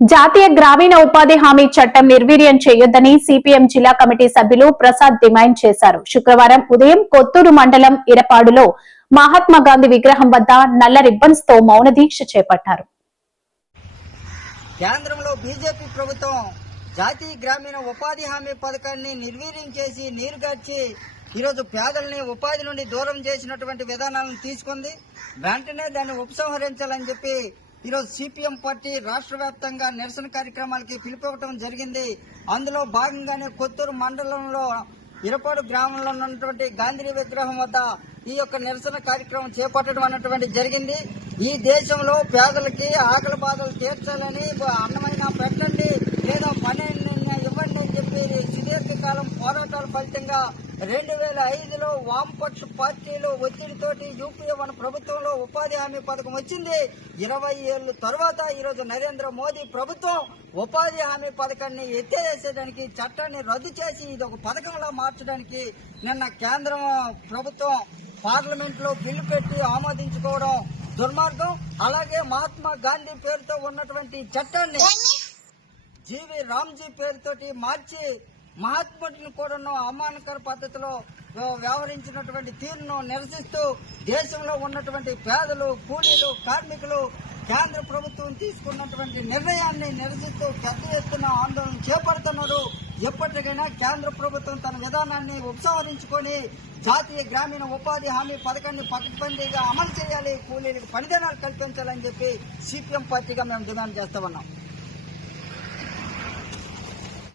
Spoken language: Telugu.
జాతీయ గ్రామీణ ఉపాధి హామీ చట్టం నిర్వీర్యం చేయొద్దని సిపిఎం జిల్లా కమిటీ సభ్యులు ప్రసాద్ డిమాండ్ చేశారు. శుక్రవారం ఉదయం కొత్తూరు మండలం ఇరపాడులో మహాత్మా గాంధీ విగ్రహం వద్ద నల్ల రిబ్బన్స్తో మౌన దీక్ష చేపట్టారు. కేంద్రంలో బీజేపీ ప్రభుత్వం జాతీయ గ్రామీణ ఉపాధి హామీ పథకాన్ని నిర్వీర్యం చేసి నీరుగార్చి ఈరోజు పేదల్ని ఉపాధి నుండి దూరం చేసినటువంటి విధానాలను తీసుకుంది. వెంటనే దాన్ని ఉపసంహరించాలని చెప్పి ఈరోజు సిపిఎం పార్టీ రాష్ట్ర వ్యాప్తంగా నిరసన కార్యక్రమాలకి పిలుపుకోవటం జరిగింది. అందులో భాగంగానే కొత్తూరు మండలంలో ఇరపాడు గ్రామంలో ఉన్నటువంటి గాంధీ విగ్రహం వద్ద ఈ యొక్క నిరసన కార్యక్రమం చేపట్టడం అన్నటువంటి జరిగింది. ఈ దేశంలో పేదలకి ఆకలి బాధలు తీర్చాలని అన్నమైన పెట్టండి. లేదా పని ఇవ్వండి అని చెప్పి సుదీర్ఘకాలం పోరాటాల ఫలితంగా రెండు వేల ఐదులో వామపక్ష పార్టీలు ఒత్తిడితోటి యూపీఏ మన ప్రభుత్వంలో ఉపాధి హామీ పథకం వచ్చింది. ఇరవై ఏళ్ళు తర్వాత ఈరోజు నరేంద్ర మోదీ ప్రభుత్వం ఉపాధి హామీ పథకాన్ని ఎత్తేసేయడానికి చట్టాన్ని రద్దు చేసి ఇది ఒక పథకంలా మార్చడానికి నిన్న కేంద్రం ప్రభుత్వం పార్లమెంట్లో బిల్లు పెట్టి ఆమోదించుకోవడం దుర్మార్గం. అలాగే మహాత్మా గాంధీ పేరుతో ఉన్నటువంటి చట్టాన్ని జీవి రామ్జీ పేరుతోటి మార్చి మహాత్ముడిని కూడా అవమానకర పద్ధతిలో వ్యవహరించినటువంటి తీరును నిరసిస్తూ దేశంలో ఉన్నటువంటి పేదలు కూలీలు కార్మికులు కేంద్ర ప్రభుత్వం తీసుకున్నటువంటి నిర్ణయాన్ని నిరసిస్తూ పెద్ద ఎత్తున ఆందోళన చేపడుతున్నారు. ఎప్పటికైనా కేంద్ర ప్రభుత్వం తన విధానాన్ని ఉపసంహరించుకొని జాతీయ గ్రామీణ ఉపాధి హామీ పథకాన్ని పకడ్బందీగా అమలు చేయాలి కూలీలకు పనిదినాలు కల్పించాలని చెప్పి సిపిఎం పార్టీగా మేము డిమాండ్ చేస్తా ఉన్నాం.